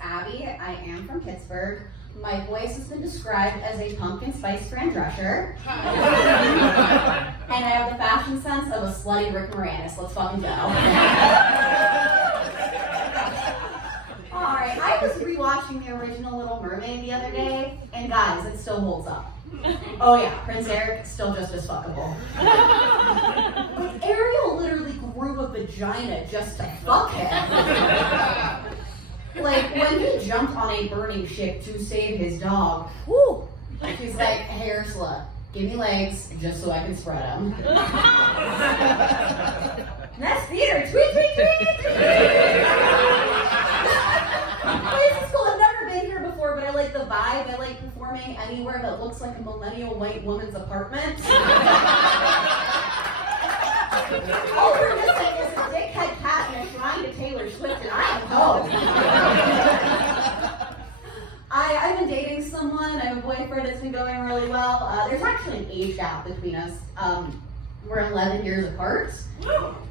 Abby. I am from Pittsburgh. My voice has been described as a pumpkin spice Fran Drescher. And I have the fashion sense of a slutty Rick Moranis. Let's fucking go. Alright, I was rewatching the original Little Mermaid the other day, and guys, it still holds up. Oh yeah, Prince Eric, still just as fuckable. Like, Ariel literally grew a vagina just to fuck him. Like, when he jumped on a burning ship to save his dog, whoo, he's like, hey Ursula, give me legs just so I can spread them. That's theater, tweet, tweet, tweet! This school, I've never been here before, but I like the vibe. I like performing anywhere that looks like a millennial white woman's apartment. All we're missing is a dickhead cat and a shrine to Taylor Swift, and I am home. I've been dating someone. I have a boyfriend. It's been going really well. There's actually an age gap between us. We're 11 years apart.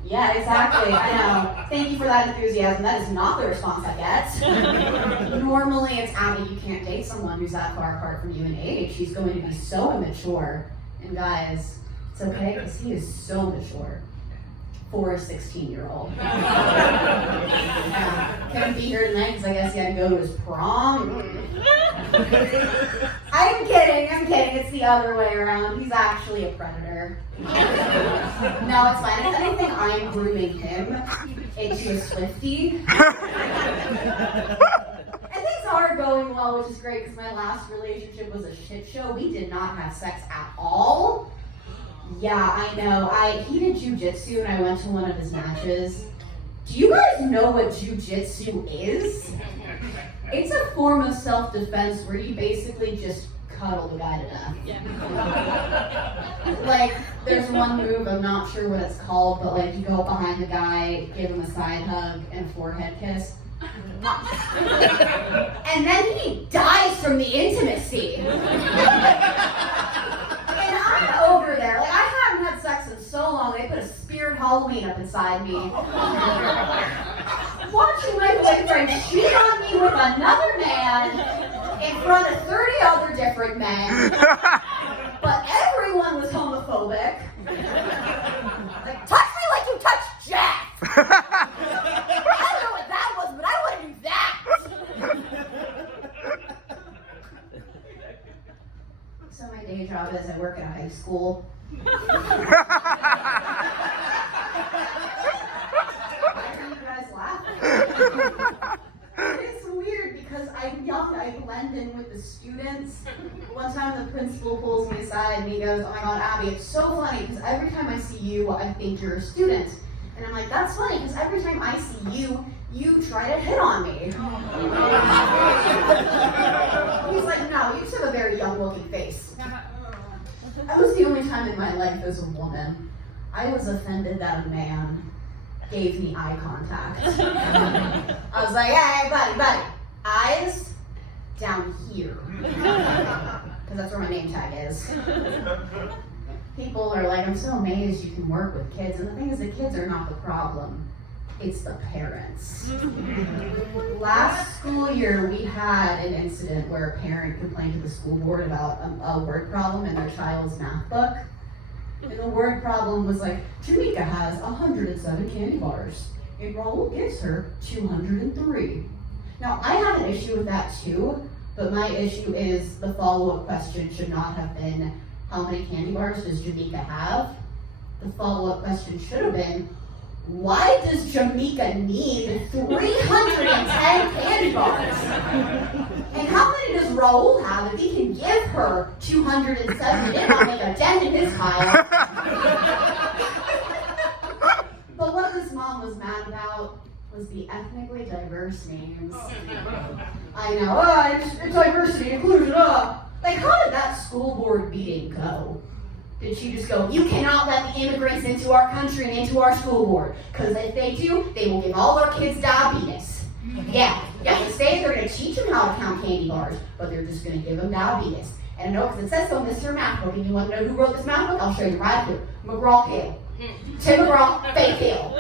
Yeah, exactly. I know. Thank you for that enthusiasm. That is not the response I get. Normally, it's Abby. You can't date someone who's that far apart from you in age. He's going to be so immature. And guys, it's okay because he is so mature for a 16-year-old. Yeah. Couldn't be here tonight because I guess he had to go to his prom. I'm kidding. It's the other way around. He's actually a predator. No, it's fine. If anything, I'm grooming him into a Swiftie. And things are going well, which is great because my last relationship was a shit show. We did not have sex at all. Yeah, I know. He did jujitsu and I went to one of his matches. Do you guys know what jujitsu is? It's a form of self-defense where you basically just cuddle the guy to death. Yeah. Like, there's one move, I'm not sure what it's called, but like you go behind the guy, give him a side hug and a forehead kiss. And then he dies from the intimacy. And I'm over there. Like, I haven't had sex in so long, they put a speared Halloween up inside me. Watching my boyfriend cheat on me with another man in front of 30 other different men. But everyone was homophobic. Like, touch me like you touched Jack! I don't know what that was, but I want to do that! So my day job is I work at a high school. Why are you guys laughing? It's weird because I'm young, I blend in with the students. One time the principal pulls me aside and he goes, oh my god, Abby, it's so funny because every time I see you, I think you're a student. And I'm like, that's funny because every time I see you, you try to hit on me. He's like, no, you just have a very young looking face. That was the only time in my life as a woman I was offended that a man gave me eye contact. I was like, hey, buddy, eyes down here. Because that's where my name tag is. People are like, I'm so amazed you can work with kids. And the thing is, the kids are not the problem. It's the parents. Last school year, we had an incident where a parent complained to the school board about a word problem in their child's math book. And the word problem was like, Jamaica has 107 candy bars. And Raul gives her 203. Now, I have an issue with that too, but my issue is the follow-up question should not have been, how many candy bars does Jamaica have? The follow-up question should have been, why does Jamaica need 310 candy bars? And how many does Raul have if he can give her 207? It will make a dent in his pile. But what this mom was mad about was the ethnically diverse names. I know, it's diversity, inclusion, Like, how did that school board meeting go? Did she just go, you cannot let the immigrants into our country and into our school board, because if they do, they will give all our kids diabetes. Yeah, they say they're going to teach them how to count candy bars, but they're just going to give them diabetes. And I know because it says so in this math book, and you want to know who wrote this math book? I'll show you right here. McGraw-Hill. Tim McGraw, Faith Hill.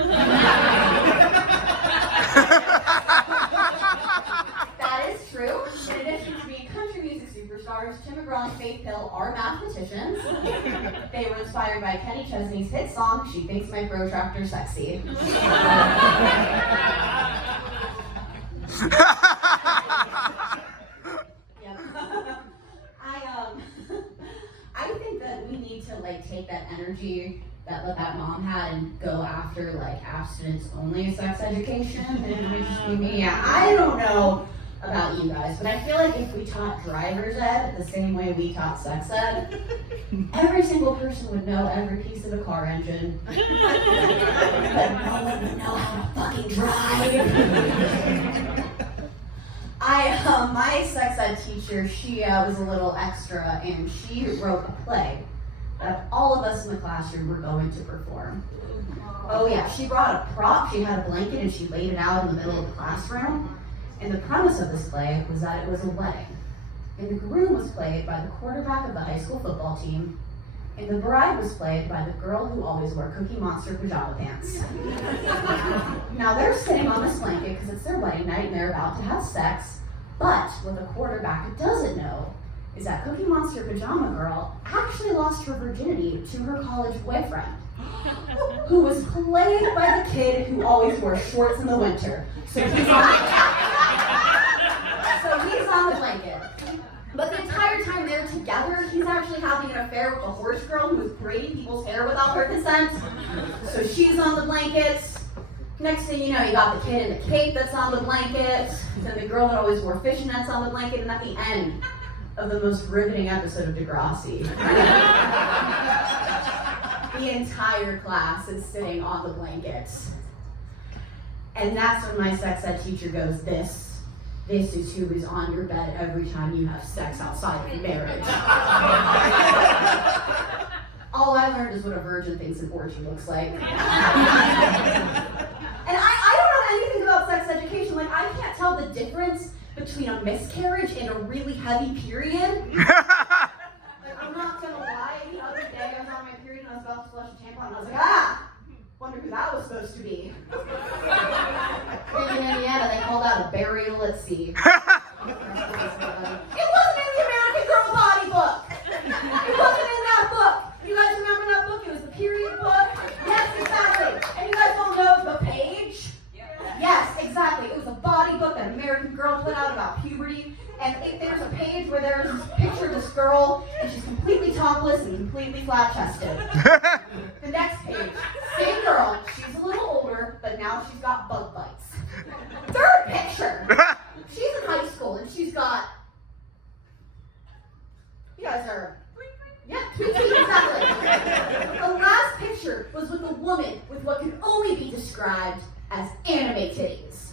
Faith Hill are mathematicians. They were inspired by Kenny Chesney's hit song, She Thinks My Protractor's Sexy. I think that we need to like take that energy that that mom had and go after like abstinence-only sex education. And it might just be me. I don't know about you guys, but I feel like if we taught driver's ed the same way we taught sex ed, every single person would know every piece of a car engine, but no one would know how to fucking drive. My sex ed teacher, she was a little extra, and she wrote a play that all of us in the classroom were going to perform. Oh yeah, she brought a prop, she had a blanket, and she laid it out in the middle of the classroom. And the premise of this play was that it was a wedding. And the groom was played by the quarterback of the high school football team, and the bride was played by the girl who always wore Cookie Monster pajama pants. Now they're sitting on this blanket because it's their wedding night and they're about to have sex, but what the quarterback doesn't know is that Cookie Monster pajama girl actually lost her virginity to her college boyfriend, who was played by the kid who always wore shorts in the winter. So he's on the blanket. But the entire time they're together, he's actually having an affair with a horse girl who was braiding people's hair without her consent. So she's on the blankets. Next thing you know, you got the kid in the cape that's on the blanket, then the girl that always wore fishnets on the blanket, and at the end of the most riveting episode of Degrassi, the entire class is sitting on the blankets. And that's when my sex ed teacher goes, this is who is on your bed every time you have sex outside of marriage. All I learned is what a virgin thinks an orgy looks like. And I don't know anything about sex education. Like, I can't tell the difference between a miscarriage and a really heavy period. Like, I'm not gonna lie, the other day I was on my period and I was about to flush a tampon and I was like, wonder who that was supposed to be. And in Indiana, they called that a burial at sea. It wasn't in the American Girl Body book. It wasn't in that book. You guys remember that book? It was the period book. Yes, exactly. And you guys all know the page? Yes, exactly. It was a body book that American Girl put out about puberty. And there's a page where there's this picture of this girl, and she's completely topless and completely flat-chested. The next page, same girl, she's a little older, but now she's got bug bites. Third picture, she's in high school, and she's got, you guys are, yeah, tweet, exactly. The last picture was with a woman with what can only be described as anime titties.